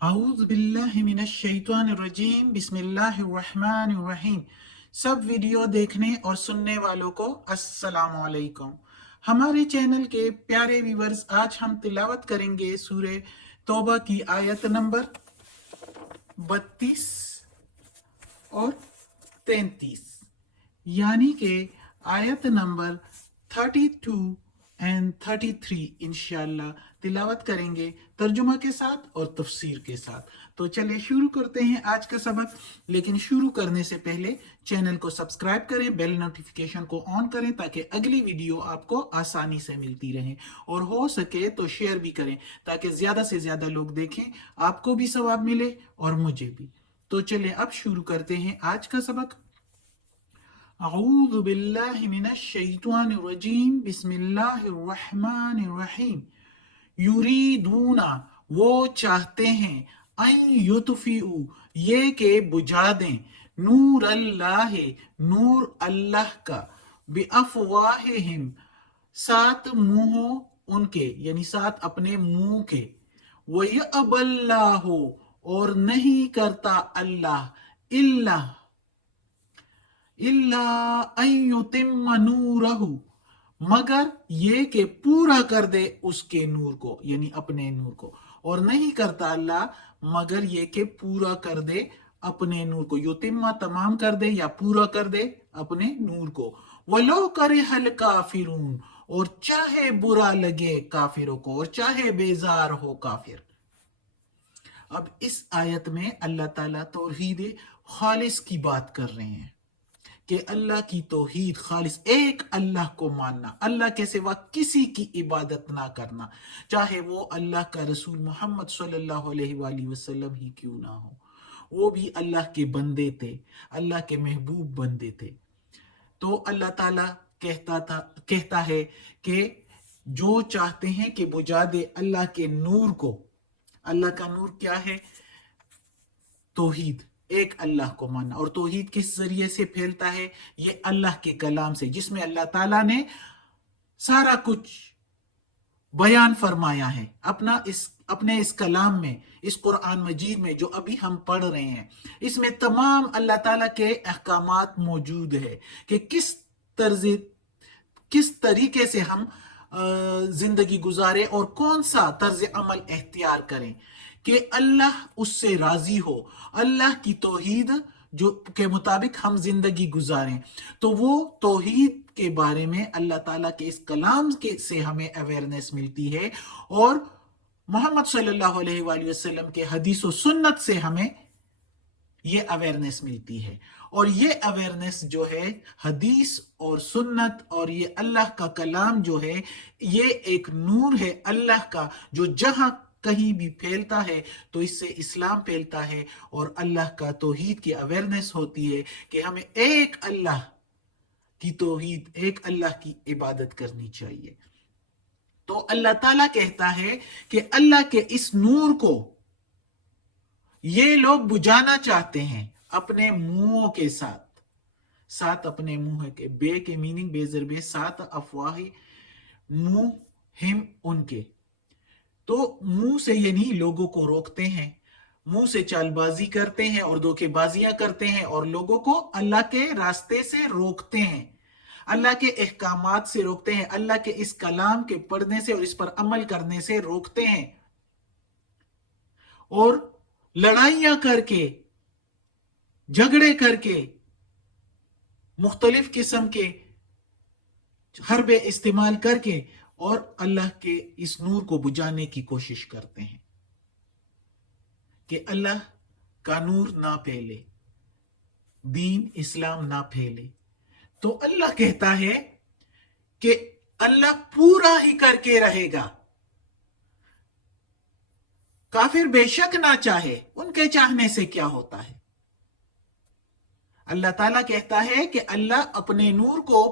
आऊज़ बिल्लाहि मिनश शैतानिर रजीम बिस्मिल्लाहिर रहमानिर रहीम। सब वीडियो देखने और सुनने वालों को अस्सलामु अलैकुम। हमारे चैनल के प्यारे व्यूवर्स, आज हम तिलावत करेंगे सूरे तौबा की आयत नंबर 32 और 33, यानी कि आयत नंबर 32 एंड 33 इंशाल्लाह तिलावत करेंगे तर्जुमा के साथ और तफसीर के साथ। तो चलिए शुरू करते हैं आज का सबक। लेकिन शुरू करने से पहले चैनल को सब्सक्राइब करें, बेल नोटिफिकेशन को ऑन करें ताकि अगली वीडियो आपको आसानी से मिलती रहे, और हो सके तो शेयर भी करें ताकि ज्यादा से ज्यादा लोग देखें, आपको भी सवाब मिले और मुझे भी। तो चलिए अब शुरू करते हैं आज का सबक। अऊज़ु बिल्लाहि मिनश शैतानिर रजीम बिस्मिल्लाहिर रहमानिर रहीम। युरीदूना, वो चाहते हैं, अन युतफिउ, ये के बुझा दें, नूर अल्लाह, नूर अल्लाह का, बिअफवाहिहिम, सात मुंहों उनके, यानी सात अपने मुंह के, वयअबल्लाहु, और नहीं करता अल्लाह, इल्ला इल्ला अन युतिम्म नूरहु, मगर ये कि पूरा कर दे उसके नूर को, यानी अपने नूर को। और नहीं करता अल्लाह मगर ये कि पूरा कर दे अपने नूर को, युतिम्मा तमाम कर दे या पूरा कर दे अपने नूर को। वलो करिहल काफिरून, और चाहे बुरा लगे काफिरों को, और चाहे बेजार हो काफिर। अब इस आयत में अल्लाह ताला तौहीद खालिस की बात कर रहे हैं कि अल्लाह की तौहीद खालिस, एक अल्लाह को मानना, अल्लाह के सिवा किसी की इबादत ना करना, चाहे वो अल्लाह का रसूल मोहम्मद सल्लल्लाहु अलैहि वसल्लम ही क्यों ना हो। वो भी अल्लाह के बंदे थे, अल्लाह के महबूब बंदे थे। तो अल्लाह ताला कहता है कि जो चाहते हैं कि बुझा दे अल्लाह के नूर को। अल्लाह का नूर क्या है? तौहीद, एक अल्लाह को मानना। और तौहीद किस जरिए से फैलता है? ये अल्लाह के कलाम से, जिसमें अल्लाह ताला ने सारा कुछ बयान फरमाया है अपने इस कलाम में, इस कुरान मजीद में जो अभी हम पढ़ रहे हैं। इसमें तमाम अल्लाह ताला के अहकामात मौजूद है कि किस तरीके से हम जिंदगी गुजारे और कौन सा तर्ज अमल एख्तियार करें कि अल्लाह उससे राजी हो, अल्लाह की तौहीद जो के मुताबिक हम जिंदगी गुजारें। तो वो तौहीद के बारे में अल्लाह ताला के इस कलाम के से हमें अवेयरनेस मिलती है, और मोहम्मद सल्लल्लाहु अलैहि वसल्लम के हदीस और सुन्नत से हमें ये अवेयरनेस मिलती है। और ये अवेयरनेस जो है हदीस और सुन्नत और ये अल्लाह का कलाम जो है, ये एक नूर है अल्लाह का, जो जहां कहीं भी फैलता है तो इससे इस्लाम फैलता है और अल्लाह का तौहीद की अवेयरनेस होती है कि हमें एक अल्लाह की तौहीद, एक अल्लाह की इबादत करनी चाहिए। तो अल्लाह ताला कहता है कि अल्लाह के इस नूर को ये लोग बुझाना चाहते हैं अपने मुंहों के साथ। सात अपने मुंह के, बे के मीनिंग बेजर बे, सात अफवाही, मुंह हिम उनके। तो मुंह से यानी लोगों को रोकते हैं, मुंह से चालबाजी करते हैं और धोखेबाजियां करते हैं और लोगों को अल्लाह के रास्ते से रोकते हैं, अल्लाह के अहकामात से रोकते हैं, अल्लाह के इस कलाम के पढ़ने से और इस पर अमल करने से रोकते हैं। और लड़ाइयां करके, झगड़े करके, मुख्तलिफ किस्म के हरबे इस्तेमाल करके और अल्लाह के इस नूर को बुझाने की कोशिश करते हैं कि अल्लाह का नूर ना फैले, दीन इस्लाम ना फैले। तो अल्लाह कहता है कि अल्लाह पूरा ही करके रहेगा। काफिर बेशक ना चाहे, उनके चाहने से क्या होता है। अल्लाह ताला कहता है कि अल्लाह अपने नूर को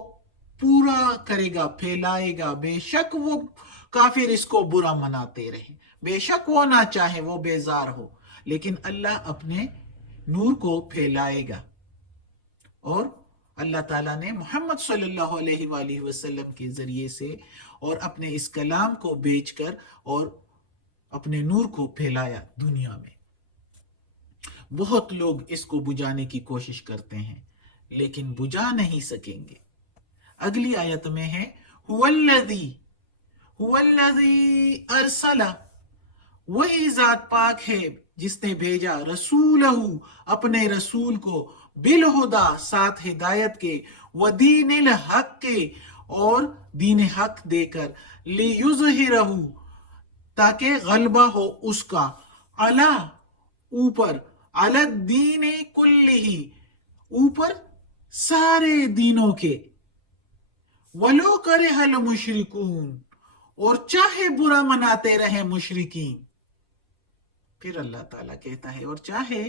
पूरा करेगा, फैलाएगा, बेशक वो काफिर इसको बुरा मनाते रहे, बेशक वो ना चाहे, वो बेजार हो, लेकिन अल्लाह अपने नूर को फैलाएगा। और अल्लाह ताला ने मोहम्मद सल्लल्लाहु अलैहि वसल्लम के जरिए से और अपने इस कलाम को बेचकर और अपने नूर को फैलाया दुनिया में। بہت لوگ اس کو بجھانے کی کوشش کرتے ہیں لیکن بجھا نہیں سکیں گے. اگلی آیت میں ہے هو الذی ارسل، وہی ذات پاک ہے جس نے بھیجا رسولہ، اپنے رسول کو، بالہدا، ساتھ ہدایت کے، ودین الحق کے، اور دین حق دے کر، لیظہرہ، تاکہ غلبہ ہو اس کا، علی، اوپر، علی الدین کلہ، اوپر سارے دینوں کے، ولو کرہ المشرکون، اور چاہے برا مناتے رہے مشرکین. پھر اللہ تعالیٰ کہتا ہے اور چاہے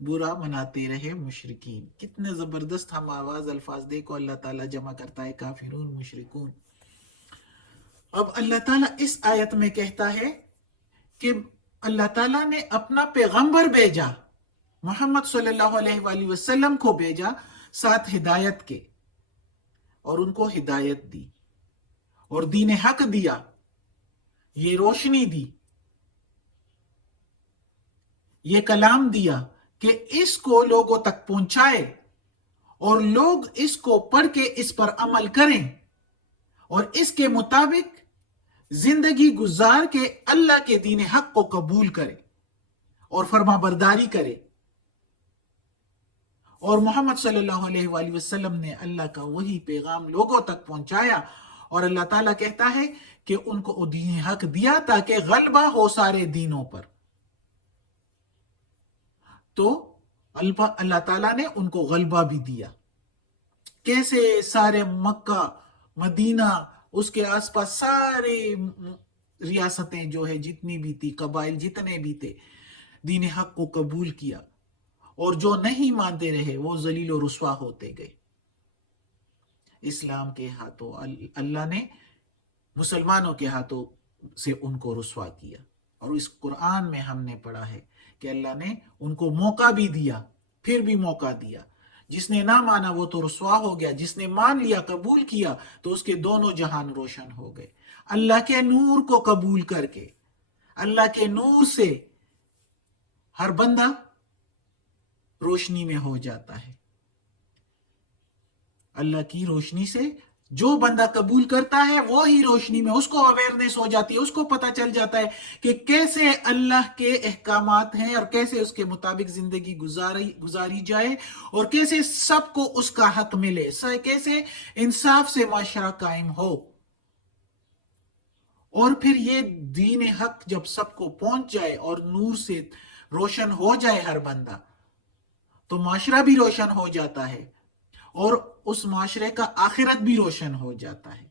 برا مناتے رہے مشرکین. کتنے زبردست ہم آواز الفاظ دیکھو اللہ تعالیٰ جمع کرتا ہے، کافرون، مشرکون. اب اللہ تعالیٰ اس آیت میں کہتا ہے کہ اللہ تعالیٰ نے اپنا پیغمبر بھیجا، محمد صلی اللہ علیہ وآلہ وسلم کو بھیجا ساتھ ہدایت کے، اور ان کو ہدایت دی اور دین حق دیا، یہ روشنی دی، یہ کلام دیا کہ اس کو لوگوں تک پہنچائے اور لوگ اس کو پڑھ کے اس پر عمل کریں اور اس کے مطابق زندگی گزار کے اللہ کے دین حق کو قبول کرے اور فرما برداری کرے. اور محمد صلی اللہ علیہ وآلہ وسلم نے اللہ کا وہی پیغام لوگوں تک پہنچایا، اور اللہ تعالیٰ کہتا ہے کہ ان کو دین حق دیا تاکہ غلبہ ہو سارے دینوں پر. تو اللہ تعالیٰ نے ان کو غلبہ بھی دیا. کیسے؟ سارے مکہ، مدینہ، اس کے آس پاس سارے ریاستیں جو ہے جتنی بھی تھی، قبائل جتنے بھی تھے، دین حق کو قبول کیا، اور جو نہیں مانتے رہے وہ ذلیل و رسوا ہوتے گئے. اسلام کے ہاتھوں اللہ نے مسلمانوں کے ہاتھوں سے ان کو رسوا کیا. اور اس قرآن میں ہم نے پڑھا ہے کہ اللہ نے ان کو موقع بھی دیا، پھر بھی موقع دیا. جس نے نہ مانا وہ تو رسوا ہو گیا، جس نے مان لیا، قبول کیا، تو اس کے دونوں جہان روشن ہو گئے. اللہ کے نور کو قبول کر کے، اللہ کے نور سے ہر بندہ روشنی میں ہو جاتا ہے. اللہ کی روشنی سے جو بندہ قبول کرتا ہے وہی روشنی میں اس کو اویئرنیس ہو جاتی ہے، اس کو پتہ چل جاتا ہے کہ کیسے اللہ کے احکامات ہیں اور کیسے اس کے مطابق زندگی گزاری جائے، اور کیسے سب کو اس کا حق ملے، کیسے انصاف سے معاشرہ قائم ہو. اور پھر یہ دین حق جب سب کو پہنچ جائے اور نور سے روشن ہو جائے ہر بندہ، تو معاشرہ بھی روشن ہو جاتا ہے اور اس معاشرے کا آخرت بھی روشن ہو جاتا ہے.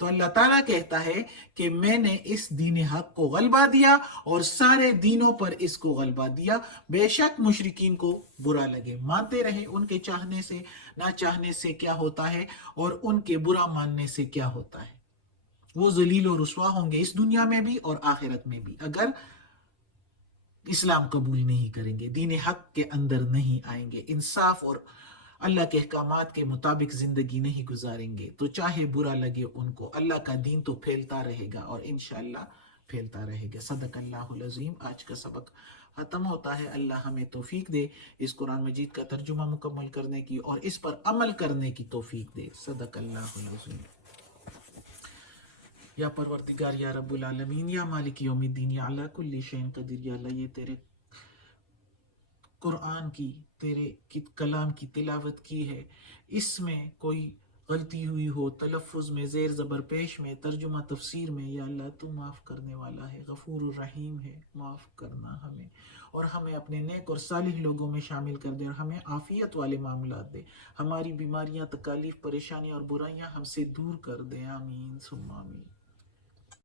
تو اللہ تعالیٰ کہتا ہے کہ میں نے اس دین حق کو غلبہ دیا اور سارے دینوں پر اس کو غلبہ دیا. بے شک مشرکین کو برا لگے، مانتے رہے، ان کے چاہنے سے نہ چاہنے سے کیا ہوتا ہے اور ان کے برا ماننے سے کیا ہوتا ہے. وہ ذلیل و رسوا ہوں گے اس دنیا میں بھی اور آخرت میں بھی اگر اسلام قبول نہیں کریں گے، دین حق کے اندر نہیں آئیں گے، انصاف اور اللہ کے احکامات کے مطابق زندگی نہیں گزاریں گے. تو چاہے برا لگے ان کو، اللہ کا دین تو پھیلتا رہے گا اور انشاءاللہ پھیلتا رہے گا. صدق اللہ العظیم. آج کا سبق ختم ہوتا ہے. اللہ ہمیں توفیق دے اس قرآن مجید کا ترجمہ مکمل کرنے کی اور اس پر عمل کرنے کی توفیق دے. صدق اللہ العظیم. یا پروردگار، یا رب العالمین، یا مالک یوم الدین، یا علی کل شیء قدیر، یا اللہ یہ تیرے قرآن کی، تیرے کلام کی تلاوت کی ہے، اس میں کوئی غلطی ہوئی ہو، تلفظ میں، زیر زبر پیش میں، ترجمہ تفسیر میں، یا اللہ تو معاف کرنے والا ہے، غفور الرحیم ہے، معاف کرنا ہمیں اور ہمیں اپنے نیک اور صالح لوگوں میں شامل کر دے اور ہمیں عافیت والے معاملات دے. ہماری بیماریاں، تکالیف، پریشانیاں اور برائیاں ہم سے دور کر دے. آمین ثم آمین.